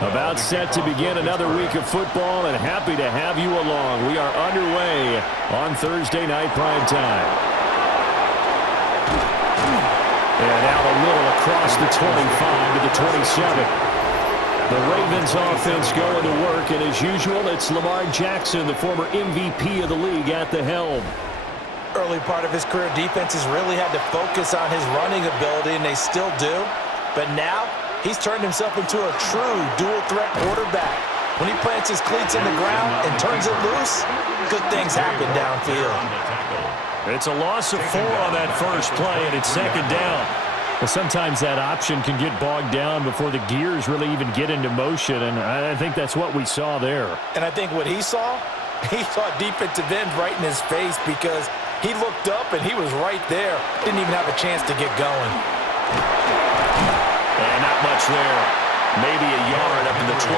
About set to begin another week of football, and happy to have you along. We are underway on Thursday night prime time. And now a little across the 25 to the 27. The Ravens offense going to work, and as usual, it's Lamar Jackson, the former MVP of the league, at the helm. Early part of his career, defenses really had to focus on his running ability, and they still do. But now, he's turned himself into a true dual-threat quarterback. When he plants his cleats in the ground and turns it loose, good things happen downfield. It's a loss of 4 on that first play, and it's second down. Well, sometimes that option can get bogged down before the gears really even get into motion, and I think that's what we saw there. And I think what he saw defensive end right in his face, because he looked up and he was right there. Didn't even have a chance to get going. And not much there. Maybe a yard up to the 24.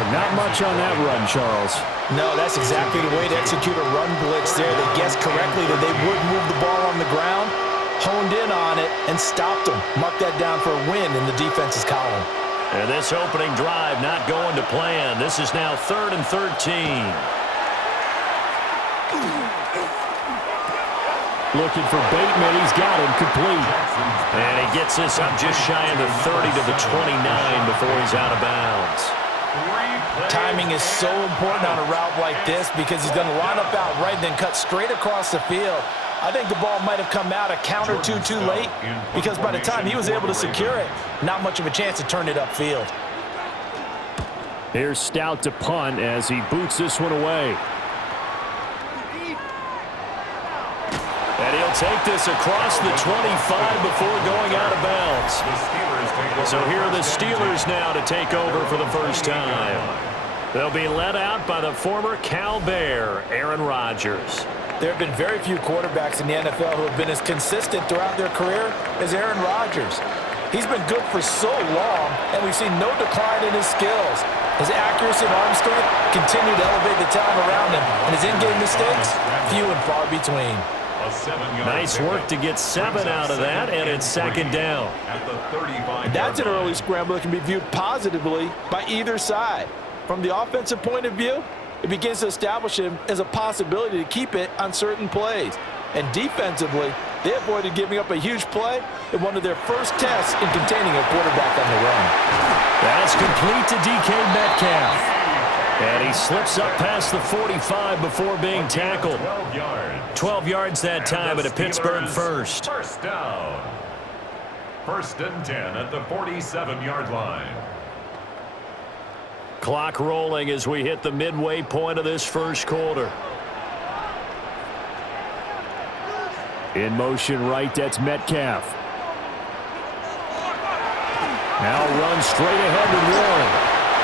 But not much on that run, Charles. No, that's exactly the way to execute a run blitz there. They guessed correctly that they would move the ball on the ground, honed in on it, and stopped them. Mark that down for a win in the defense's column. And this opening drive not going to plan. This is now 3rd and 13. Looking for Bateman. He's got him complete. And he gets this up just shy of the 30 to the 29 before he's out of bounds. Timing is so important on a route like this, because he's going to line up out right and then cut straight across the field. I think the ball might have come out a count or two too late, because by the time he was able to secure it, not much of a chance to turn it upfield. Here's Stout to punt as he boots this one away. And he'll take this across the 25 before going out of bounds. So here are the Steelers now to take over for the first time. They'll be led out by the former Cal Bear, Aaron Rodgers. There have been very few quarterbacks in the NFL who have been as consistent throughout their career as Aaron Rodgers. He's been good for so long, and we've seen no decline in his skills. His accuracy and arm strength continue to elevate the talent around him, and his in-game mistakes, few and far between. Nice work to get 7 out of that, and it's second down. That's an early scramble that can be viewed positively by either side. From the offensive point of view, it begins to establish him as a possibility to keep it on certain plays. And defensively, they avoided giving up a huge play in one of their first tests in containing a quarterback on the run. That's complete to DK Metcalf. And he slips up past the 45 before being tackled. 12 yards that time at a Pittsburgh first. First down. 1st and 10 at the 47-yard line. Clock rolling as we hit the midway point of this first quarter. In motion right, that's Metcalf. Now runs straight ahead with Warren.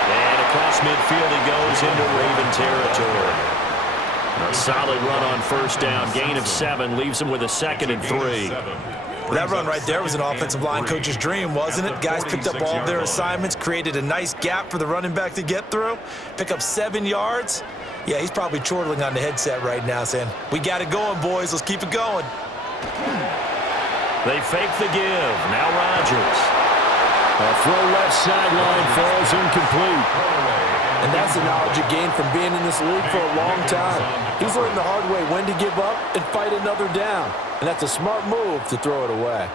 And across midfield he goes into Raven territory. A solid run on first down. Gain of 7 leaves him with a 2nd and 3. That run right there was an offensive line coach's dream, wasn't it? Guys picked up all of their assignments, created a nice gap for the running back to get through, pick up 7 yards. Yeah, he's probably chortling on the headset right now saying, "We got it going, boys. Let's keep it going." They fake the give. Now Rodgers. A throw left sideline falls incomplete. And that's the knowledge you gain from being in this league for a long time. He's learned the hard way when to give up and fight another down. And that's a smart move to throw it away.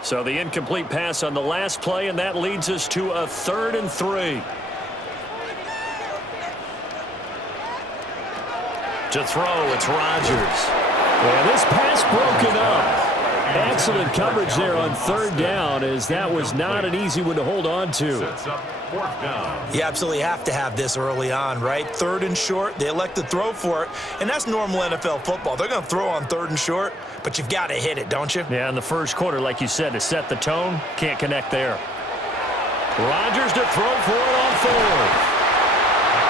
So the incomplete pass on the last play, and that leads us to a 3rd and 3. To throw, it's Rodgers. And this pass broken up. Excellent coverage there on 3rd down, as that was not an easy one to hold on to. You absolutely have to have this early on, right? 3rd and short, they elect to throw for it, and that's normal NFL football. They're going to throw on 3rd and short, but you've got to hit it, don't you? Yeah, in the first quarter, like you said, to set the tone, can't connect there. Rodgers to throw for it on 4th.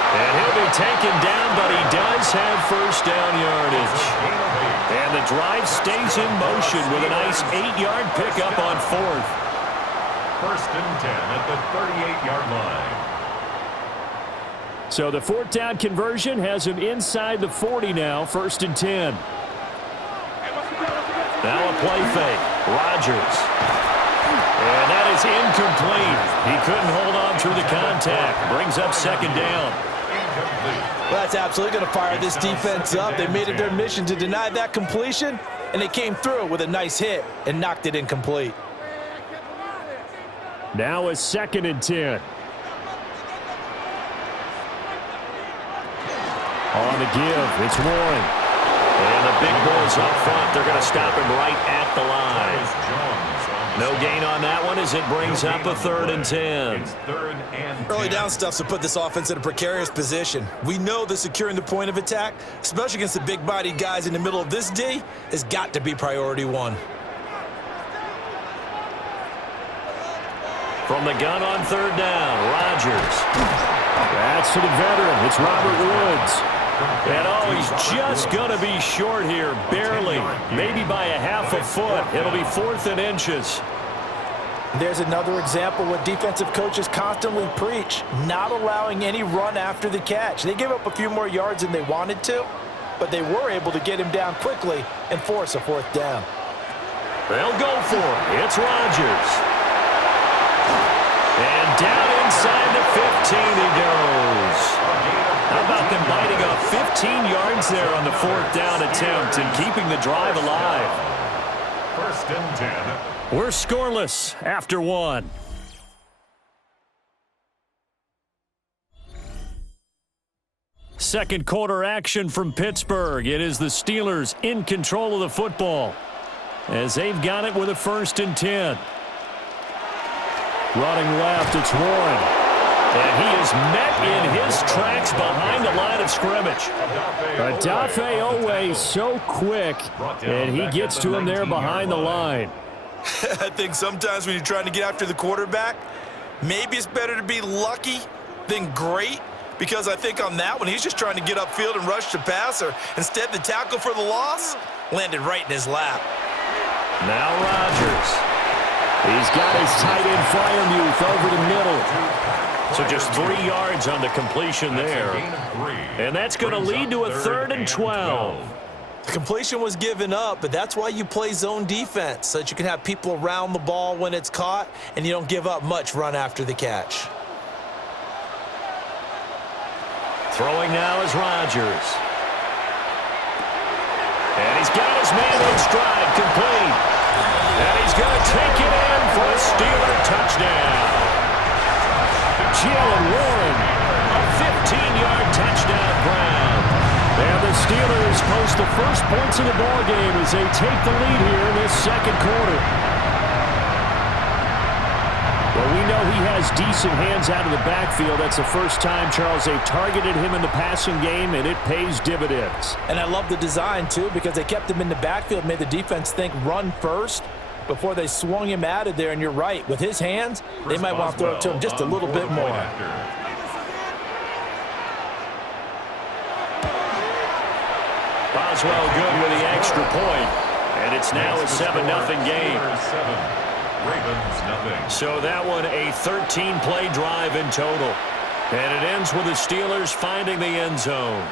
And he'll be taken down, but he does have first down yardage. And the drive stays in motion with a nice 8-yard pickup on 4th. 1st and 10 at the 38-yard line. So the 4th down conversion has him inside the 40 now, 1st and 10. Now a play fake. Rodgers. And that is incomplete. He couldn't hold on through the contact. Brings up second down. Well, that's absolutely going to fire this defense up. They made it their mission to deny that completion, and they came through with a nice hit and knocked it incomplete. Now a 2nd and 10. On the give, it's Warren. And the big boys up front, they're going to stop him right at the line. No gain on that one as it brings up a 3rd and 10. Early down stuff to put this offense in a precarious position. We know that securing the point of attack, especially against the big-bodied guys in the middle of this D, has got to be priority one. From the gun on 3rd down, Rodgers. That's to the veteran. It's Robert Woods. And oh, he's just going to be short here, barely. Maybe by a half a foot. It'll be 4th and inches. There's another example what defensive coaches constantly preach, not allowing any run after the catch. They gave up a few more yards than they wanted to, but they were able to get him down quickly and force a 4th down. They'll go for it. It's Rodgers. And down inside the 15 he goes. How about them biting off 15 yards there on the 4th down attempt and keeping the drive alive? 1st and 10. We're scoreless after 1. Second quarter action from Pittsburgh. It is the Steelers in control of the football as they've got it with a 1st and 10. Running left, it's Warren. And he is met in his tracks behind the line of scrimmage. Odafe Owe so quick, and he gets to him there behind the line. I think sometimes when you're trying to get after the quarterback, maybe it's better to be lucky than great, because I think on that one, he's just trying to get upfield and rush the passer. Instead, the tackle for the loss landed right in his lap. Now Rodgers. He's got his tight end Freiermuth over the middle. So just 3 yards on the completion there. And that's going to lead to a 3rd and 12. The completion was given up, but that's why you play zone defense, so that you can have people around the ball when it's caught, and you don't give up much run after the catch. Throwing now is Rodgers. And he's got his man in stride, complete. And he's going to take it in for a Steeler touchdown. Jalen Warren, a 15-yard touchdown ground. And the Steelers post the first points of the ballgame as they take the lead here in this 2nd quarter. Well, we know he has decent hands out of the backfield. That's the first time, Charles, they've targeted him in the passing game, and it pays dividends. And I love the design, too, because they kept him in the backfield, made the defense think run first before they swung him out of there. And you're right, with his hands, they might want to throw it to him just a little bit more. Boswell good with the extra point, and it's now a 7-0 game. So that one a 13-play drive in total, and it ends with the Steelers finding the end zone.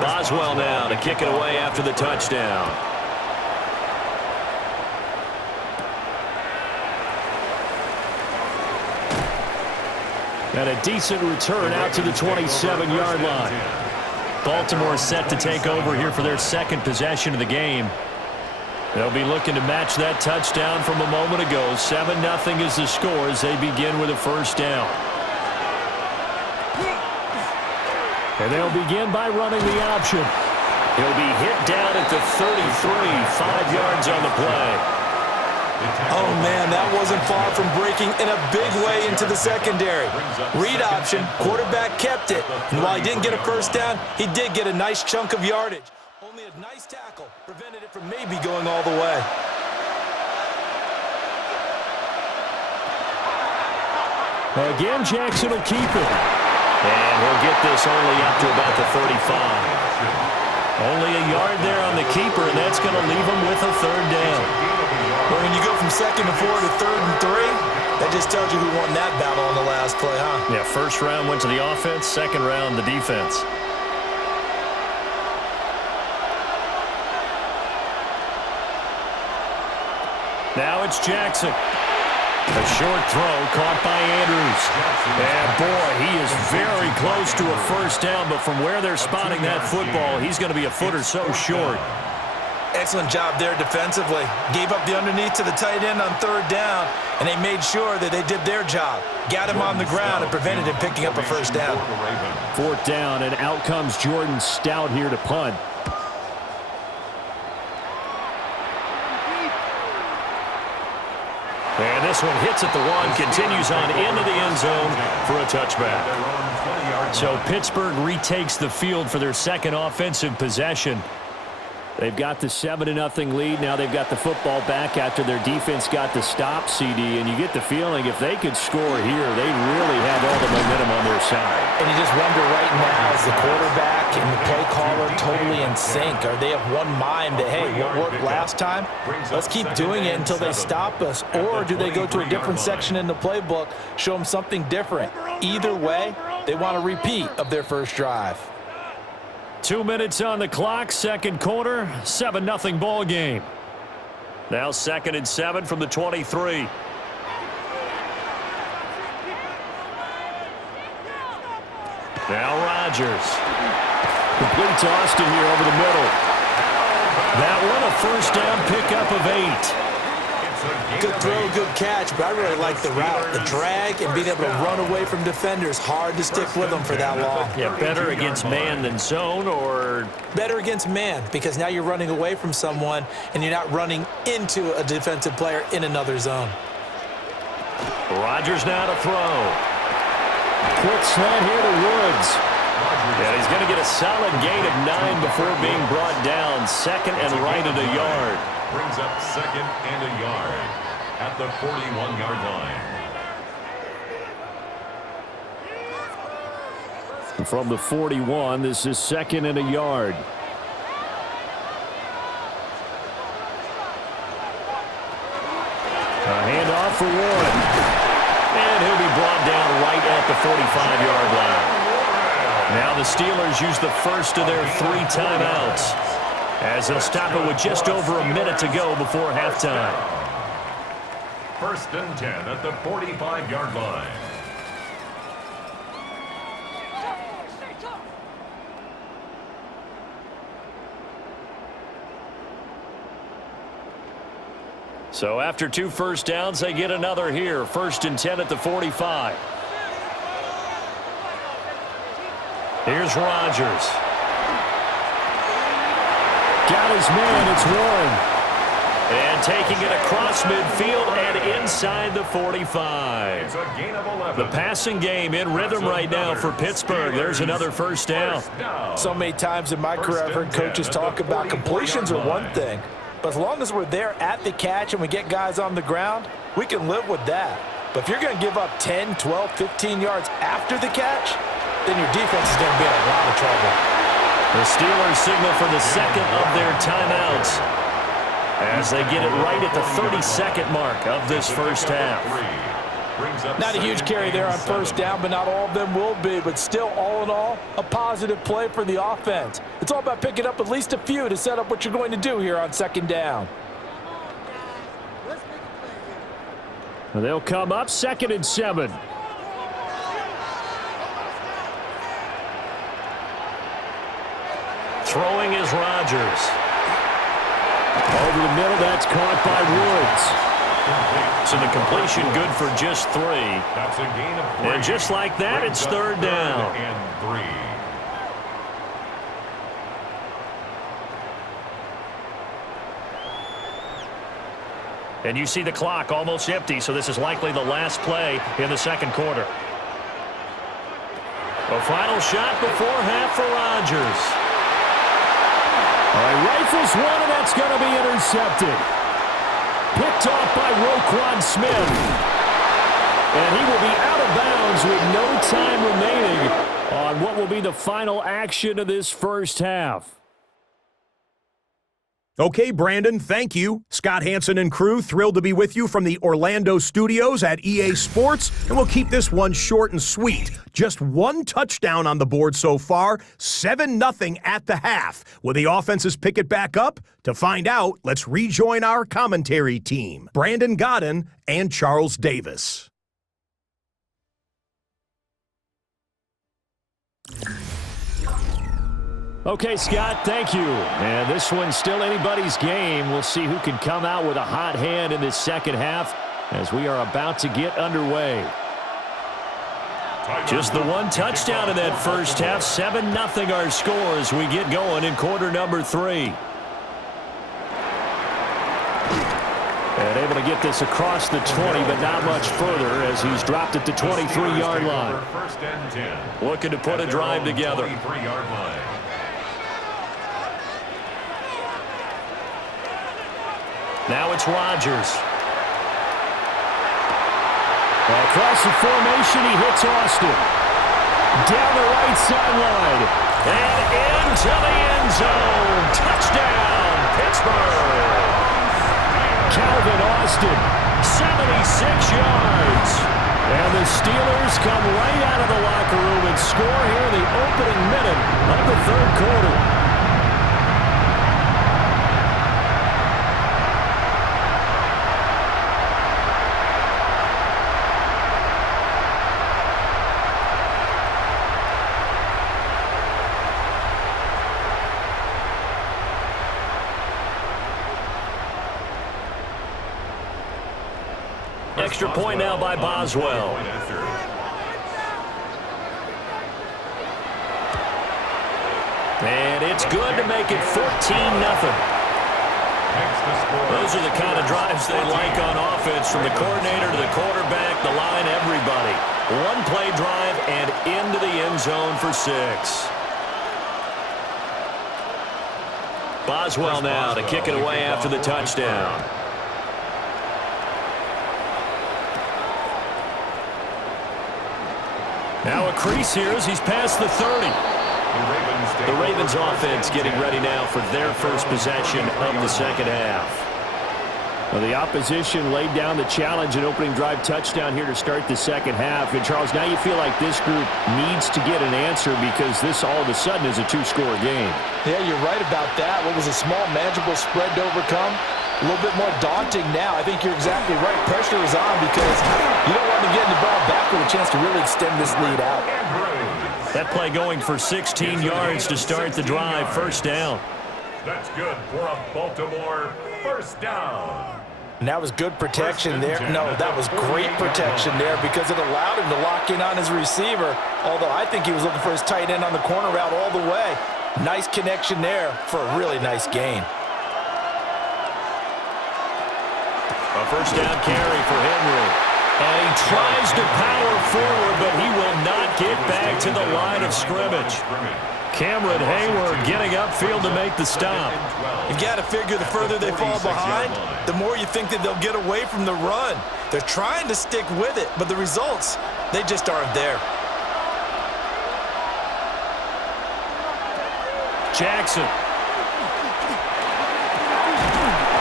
Boswell now to kick it away after the touchdown. And a decent return out to the 27-yard line. Baltimore set to take over here for their 2nd possession of the game. They'll be looking to match that touchdown from a moment ago. 7-0 is the score as they begin with a 1st down. And they'll begin by running the option. He'll be hit down at the 33, 5 yards on the play. Oh, man, that wasn't far from breaking in a big way into the secondary. Read option, quarterback kept it, and while he didn't get a 1st down, he did get a nice chunk of yardage. Only a nice tackle prevented it from maybe going all the way. Again, Jackson will keep it. And he'll get this only up to about the 35. Only a yard there on the keeper, and that's going to leave him with a 3rd down. Well, when you go from 2nd and 4 to 3rd and 3, that just tells you who won that battle on the last play, huh? Yeah, 1st round went to the offense, 2nd round the defense. Now it's Jackson. A short throw caught by Andrews. And boy, he is very close to a first down, but from where they're spotting that football, he's going to be a foot or so short. Excellent job there defensively. Gave up the underneath to the tight end on third down, and they made sure that they did their job. Got him on the ground and prevented him picking up a first down. Fourth down, and out comes Jordan Stout here to punt. And this one hits at the one, continues on into the end zone for a touchback. So Pittsburgh retakes the field for their second offensive possession. They've got the 7-0 lead. Now they've got the football back after their defense got the stop, CD. And you get the feeling if they could score here, they really have all the momentum on their side. And you just wonder right now, is the quarterback and the play caller totally in sync? Are they of one mind that, hey, what worked last time? Let's keep doing it until they stop us. Or do they go to a different section in the playbook, show them something different? Either way, they want a repeat of their first drive. 2 minutes on the clock, second quarter, 7-0 ball game. Now 2nd and 7 from the 23. Now Rodgers. Complete to Austin here over the middle. That one a first down pickup of 8. Good throw, good catch, but I really like the route. The drag and being able to run away from defenders. Hard to stick with them for that long. Yeah, better against man than zone, or? Better against man, because now you're running away from someone and you're not running into a defensive player in another zone. Rodgers now to throw. Quick slant here to Woods. And he's going to get a solid gain of 9 before being brought down. Second and right at a yard. Brings up 2nd and a yard at the 41-yard line. From the 41, this is 2nd and a yard. A handoff for Warren. And he'll be brought down right at the 45-yard line. Now the Steelers use the first of their 3 timeouts, as they'll stop it with just over a minute to go before halftime. 1st and 10 at the 45-yard line. So after 2 first downs, they get another here. 1st and 10 at the 45. Here's Rodgers. Got his man, it's Warren. And taking it across midfield and inside the 45. It's a gain of 11. The passing game in rhythm right now for Pittsburgh. There's another first down. So many times in my career, I've heard coaches talk about completions are one thing. But as long as we're there at the catch and we get guys on the ground, we can live with that. But if you're going to give up 10, 12, 15 yards after the catch, then your defense is going to be in a lot of trouble. The Steelers signal for the second of their timeouts as they get it right at the 32nd mark of this first half. Not a huge carry there on first down, but not all of them will be. But still, all in all, a positive play for the offense. It's all about picking up at least a few to set up what you're going to do here on second down. They'll come up 2nd and 7. Throwing is Rodgers. Over the middle, that's caught by Woods. So the completion good for just 3. That's a gain of 3. And just like that, it's 3rd down. And 3. And you see the clock almost empty, so this is likely the last play in the second quarter. A final shot before half for Rodgers. All right, rifles one, and that's going to be intercepted. Picked off by Roquan Smith. And he will be out of bounds with no time remaining on what will be the final action of this first half. Okay, Brandon, thank you. Scott Hansen and crew, thrilled to be with you from the Orlando studios at EA Sports, and we'll keep this one short and sweet. Just one touchdown on the board so far, 7-0 at the half. Will the offenses pick it back up? To find out, let's rejoin our commentary team, Brandon Godden and Charles Davis. Okay, Scott, thank you. And this one's still anybody's game. We'll see who can come out with a hot hand in this second half as we are about to get underway. Just the one touchdown in that first half. 7-0 our score as we get going in quarter number 3. And able to get this across the 20, but not much further as he's dropped at the 23-yard line. Looking to put a drive together. Now it's Rodgers. Across the formation, he hits Austin. Down the right sideline. And into the end zone. Touchdown, Pittsburgh. Calvin Austin, 76 yards. And the Steelers come right out of the locker room and score here in the opening minute of the third quarter. Extra point now by Boswell. And it's good to make it 14-0. Those are the kind of drives they like on offense, from the coordinator to the quarterback, the line, everybody. One play drive and into the end zone for 6. Boswell now to kick it away after the touchdown. Now a crease here as he's past the 30. The Ravens offense getting ready now for their first possession of the second half. Well, the opposition laid down the challenge, an opening drive touchdown here to start the second half. And, Charles, now you feel like this group needs to get an answer because this all of a sudden is a 2-score game. Yeah, you're right about that. What was a small, manageable spread to overcome? A little bit more daunting now. I think you're exactly right. Pressure is on because you don't want to get the ball back with a chance to really extend this lead out. That play going for 16 yards to start the drive. First down. That's good for a Baltimore first down. And that was good protection there. No, that was great protection there because it allowed him to lock in on his receiver, although I think he was looking for his tight end on the corner route all the way. Nice connection there for a really nice gain. A first down carry for Henry. And he tries to power forward, but he will not get back to the line of scrimmage. Cameron Hayward getting upfield to make the stop. You've got to figure the further they fall behind, the more you think that they'll get away from the run. They're trying to stick with it, but the results, they just aren't there. Jackson.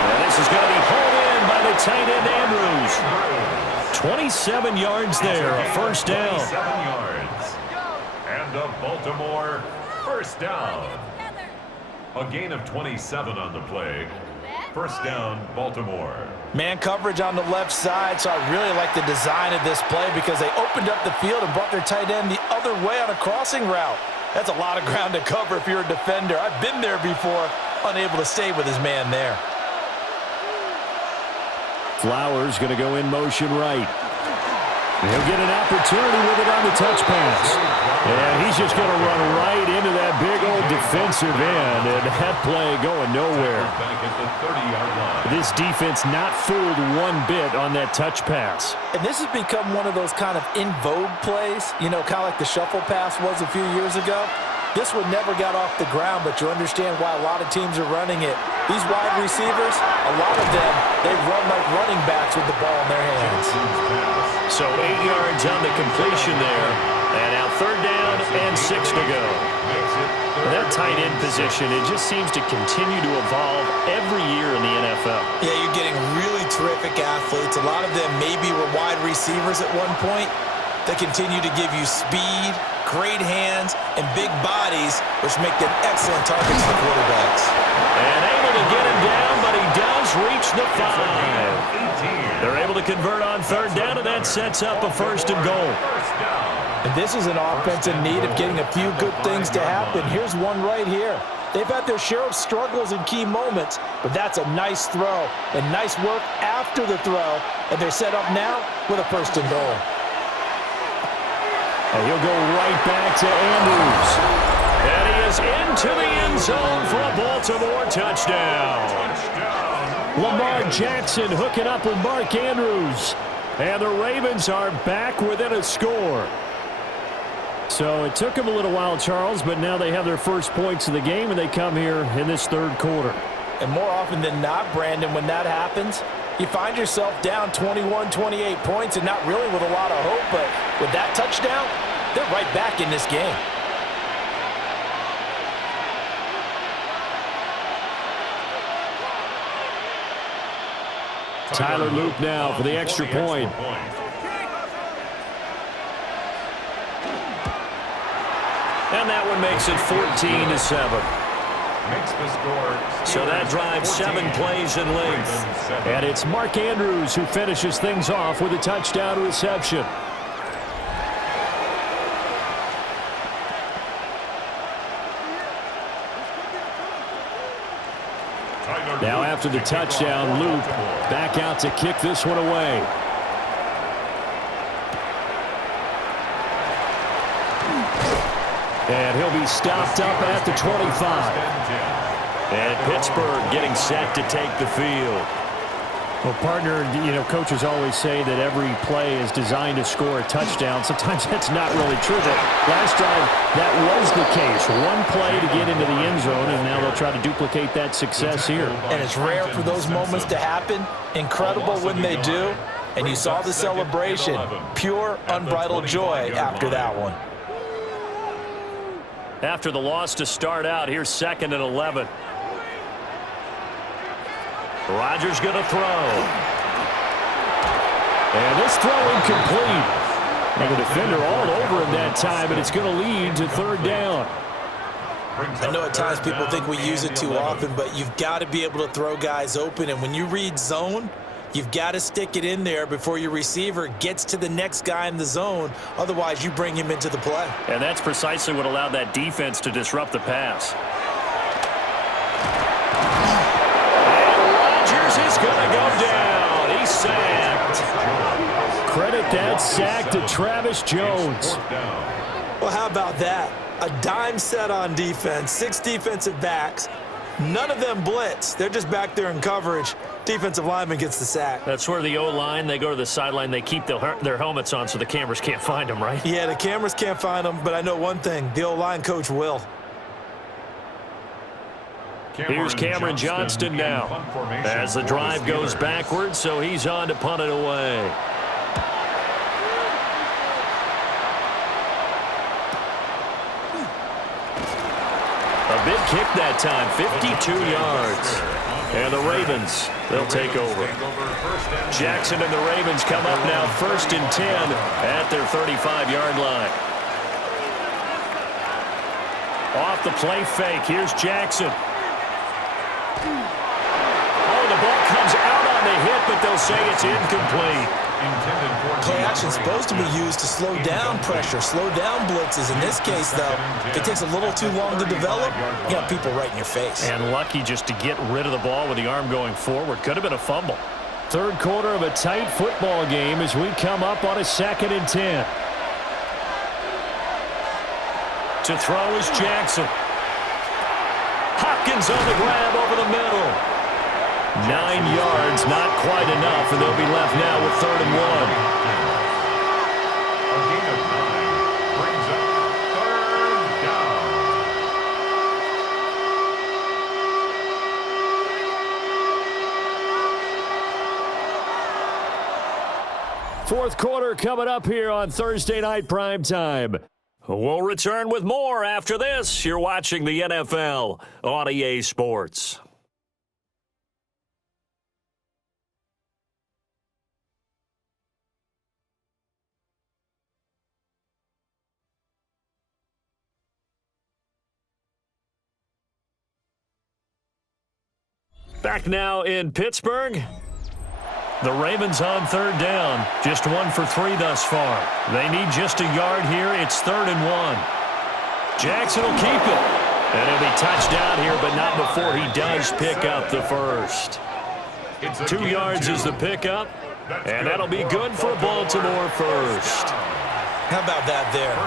And this is going to be hauled in by the tight end Andrews. 27 yards there, a first down. 27 yards. And a Baltimore first down. A gain of 27 on the play. First down, Baltimore. Man coverage on the left side, so I really like the design of this play because they opened up the field and brought their tight end the other way on a crossing route. That's a lot of ground to cover if you're a defender. I've been there before, unable to stay with his man there. Flowers going to go in motion right. He'll get an opportunity with it on the touch pass. And he's just going to run right into that big old defensive end. And that play going nowhere. This defense not fooled one bit on that touch pass. And this has become one of those kind of in vogue plays, you know, kind of like the shuffle pass was a few years ago. This one never got off the ground, but you understand why a lot of teams are running it. These wide receivers, a lot of them, they run like running backs with the ball in their hands. So 8 yards on the completion there. And now 3rd down and 6 to go. That tight end position, it just seems to continue to evolve every year in the NFL. Yeah, you're getting really terrific athletes. A lot of them maybe were wide receivers at one point. They continue to give you speed, great hands, and big bodies, which make them excellent targets for quarterbacks. And able to get him down, but he does reach the 5. They're able to convert on 3rd down, and that sets up a 1st and goal. And this is an offense in need of getting a few good things to happen. Here's one right here. They've had their share of struggles in key moments, but that's a nice throw and nice work after the throw. And they're set up now with a 1st and goal. And he'll go right back to Andrews. And he is into the end zone for a Baltimore touchdown. Lamar Jackson hooking up with Mark Andrews. And the Ravens are back within a score. So it took them a little while, Charles, but now they have their first points of the game, and they come here in this 3rd quarter. And more often than not, Brandon, when that happens, you find yourself down 21, 28 points and not really with a lot of hope. But with that touchdown, they're right back in this game. Tyler Loop now for the extra point. And that one makes it 14-7. So that drives 7 plays in length. And it's Mark Andrews who finishes things off with a touchdown reception. Now after the touchdown, Loop back out to kick this one away. And he'll be stopped up at the 25. And Pittsburgh getting set to take the field. Well, partner, coaches always say that every play is designed to score a touchdown. Sometimes that's not really true. But last drive, that was the case. One play to get into the end zone, and now they'll try to duplicate that success here. And it's rare for those moments to happen. Incredible when they do. And you saw the celebration. Pure, unbridled joy after that one. After the loss to start out, here's 2nd and 11. Rodgers going to throw. And this throw incomplete. And the defender all over him that time, and it's going to lead to 3rd down. I know at times people think we use it too often, but you've got to be able to throw guys open. And when you read zone, you've got to stick it in there before your receiver gets to the next guy in the zone. Otherwise, you bring him into the play. And that's precisely what allowed that defense to disrupt the pass. Is going to go down. He's sacked. Credit that sack to Travis Jones. Well, how about that? A dime set on defense, 6 defensive backs. None of them blitz. They're just back there in coverage. Defensive lineman gets the sack. That's where the O-line, they go to the sideline, they keep their helmets on so the cameras can't find them, right? Yeah, the cameras can't find them, but I know one thing. The O-line coach will. Here's Cameron Johnston now as the drive goes backwards, so he's on to punt it away. A big kick that time, 52 yards. And the Ravens, they'll take over. Jackson and the Ravens come up now 1st and 10 at their 35-yard line. Off the play fake, here's Jackson. Oh, the ball comes out on the hit, but they'll say it's incomplete. Play action's supposed to be used to slow down pressure, slow down blitzes. In this case, though, if it takes a little too long to develop, you got people right in your face. And lucky just to get rid of the ball with the arm going forward. Could have been a fumble. 3rd quarter of a tight football game as we come up on a 2nd and 10. To throw is Jackson. Hopkins on the grab over the middle. 9 yards, not quite enough, and they'll be left now with 3rd and 1. A gain of 9 brings up 3rd down. Fourth quarter coming up here on Thursday Night Primetime. We'll return with more after this. You're watching the NFL on EA Sports. Back now in Pittsburgh. The Ravens on third down. Just 1 for 3 thus far. They need just a yard here. It's 3rd and 1. Jackson will keep it. And he'll be touchdown here, but not before he does pick up the first. 2 yards is the pickup, and that'll be good for Baltimore first. How about that there?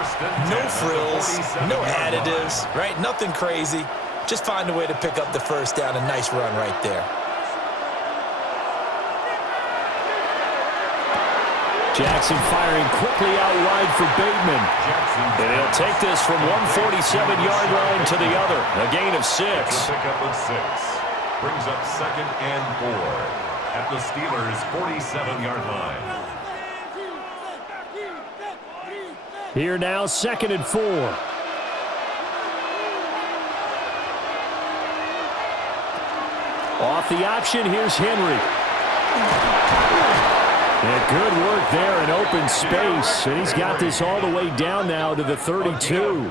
No frills, no additives, right? Nothing crazy. Just find a way to pick up the first down. A nice run right there. Jackson firing quickly out wide for Bateman. And he'll take this from 147-yard line to the other. A gain of 6. Pickup of 6. Brings up 2nd and 4 at the Steelers' 47-yard line. Here now, 2nd and 4. Off the option, here's Henry. And good work there in open space. And he's got this all the way down now to the 32.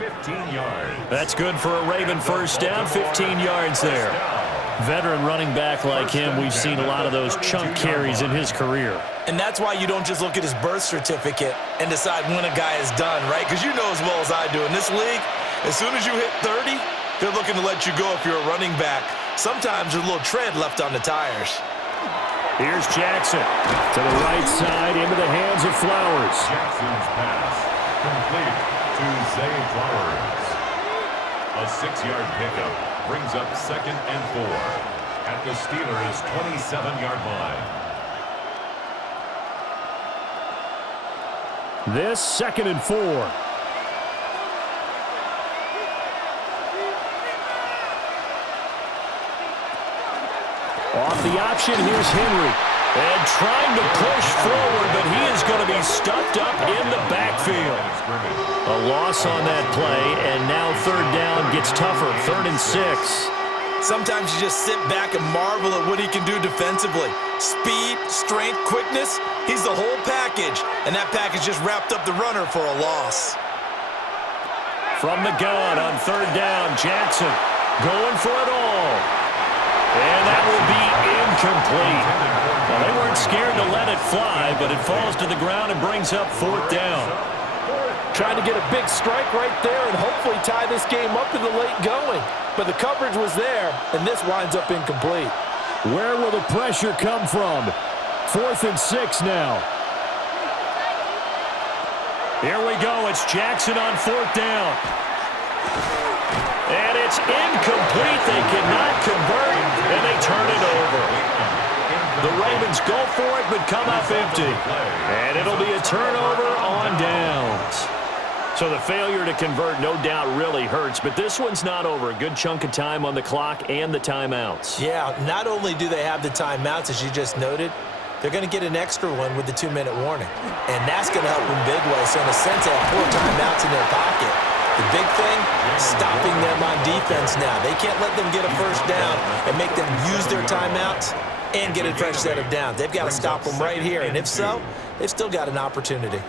That's good for a Raven first down, 15 yards there. Veteran running back like him, we've seen a lot of those chunk carries in his career. And that's why you don't just look at his birth certificate and decide when a guy is done, right? Because you know as well as I do, in this league, as soon as you hit 30, they're looking to let you go if you're a running back. Sometimes there's a little tread left on the tires. Here's Jackson to the right side into the hands of Flowers. Jackson's pass complete to Zay Flowers. A 6-yard pickup brings up 2nd and 4 at the Steelers' 27-yard line. This 2nd and 4. Off the option, here's Henry. And trying to push forward, but he is going to be stuffed up in the backfield. A loss on that play, and now 3rd down gets tougher, 3rd and 6. Sometimes you just sit back and marvel at what he can do defensively. Speed, strength, quickness, he's the whole package. And that package just wrapped up the runner for a loss. From the gun on 3rd down, Jackson going for it all. And that will be incomplete. Well, they weren't scared to let it fly, but it falls to the ground and brings up 4th down. Trying to get a big strike right there and hopefully tie this game up in the late going. But the coverage was there, and this winds up incomplete. Where will the pressure come from? 4th and 6 now. Here we go. It's Jackson on 4th down. And it's incomplete. They cannot convert, and they turn it over. The Ravens go for it, but come up empty. And it'll be a turnover on downs. So the failure to convert, no doubt, really hurts. But this one's not over. A good chunk of time on the clock and the timeouts. Yeah, not only do they have the timeouts, as you just noted, they're going to get an extra one with the 2-minute warning. And that's going to help in big ways. So in a sense, they have 4 timeouts in their pocket. The big thing, stopping them on defense now. They can't let them get a first down and make them use their timeouts and get a fresh set of downs. They've got to stop them right here. And if so, they've still got an opportunity.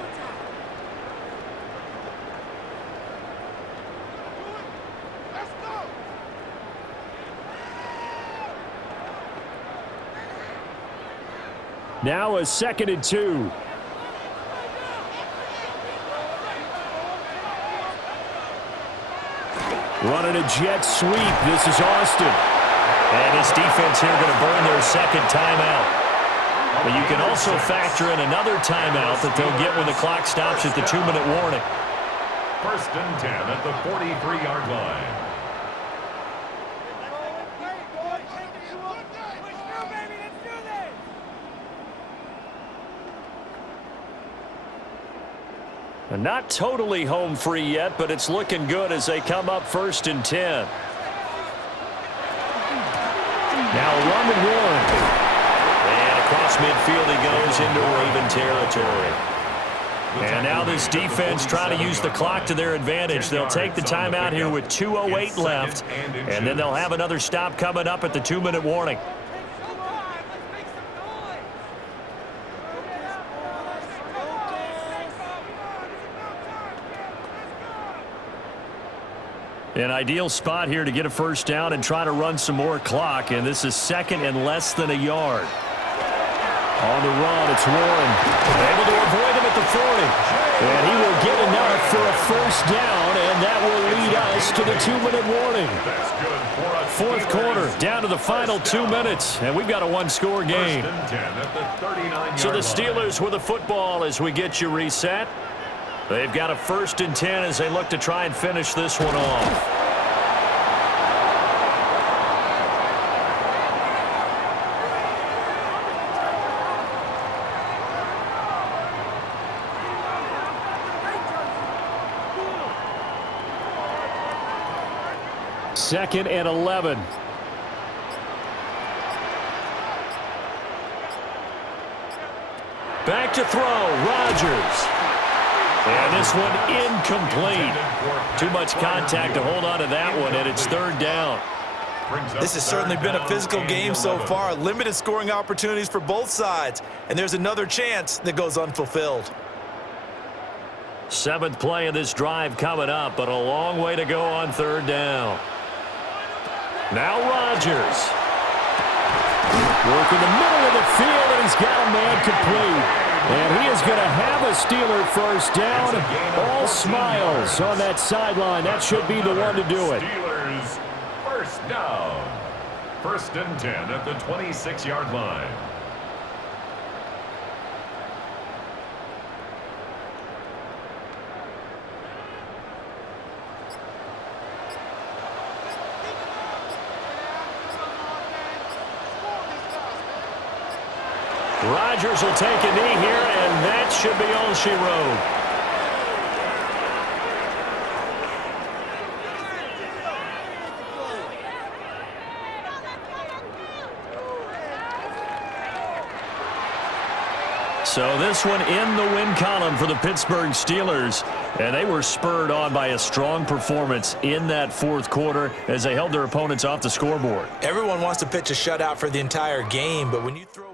Now a 2nd and 2. Running a jet sweep. This is Austin. And his defense here going to burn their 2nd timeout. But you can also factor in another timeout that they'll get when the clock stops at the 2-minute warning. 1st and 10 at the 43-yard line. Not totally home free yet, but it's looking good as they come up 1st and 10. Now 1 and 1. And across midfield he goes into Raven territory. And now this defense trying to use the clock to their advantage. They'll take the timeout here with 2:08 left, and then they'll have another stop coming up at the 2-minute warning. An ideal spot here to get a first down and try to run some more clock, and this is second and less than a yard. On the run, it's Warren. Able to avoid him at the 40. And he will get enough for a first down, and that will lead us to the 2-minute warning. Fourth quarter, down to the final 2 minutes, and we've got a one-score game. So the Steelers with the football as we get you reset. They've got a 1st and 10 as they look to try and finish this one off. Second and 11. Back to throw, Rodgers. And this one incomplete. Too much contact to hold on to that one, and it's 3rd down. This has certainly been a physical game so far. Limited scoring opportunities for both sides. And there's another chance that goes unfulfilled. 7th play of this drive coming up, but a long way to go on 3rd down. Now Rodgers. Working the middle of the field, and he's got a man complete. And he is going to have a Steeler first down. All smiles on that sideline. That should be the one to do it. Steelers first down. 1st and 10 at the 26-yard line. Rodgers will take a knee here, and that should be all she wrote. So this one in the win column for the Pittsburgh Steelers, and they were spurred on by a strong performance in that 4th quarter as they held their opponents off the scoreboard. Everyone wants to pitch a shutout for the entire game, but when you throw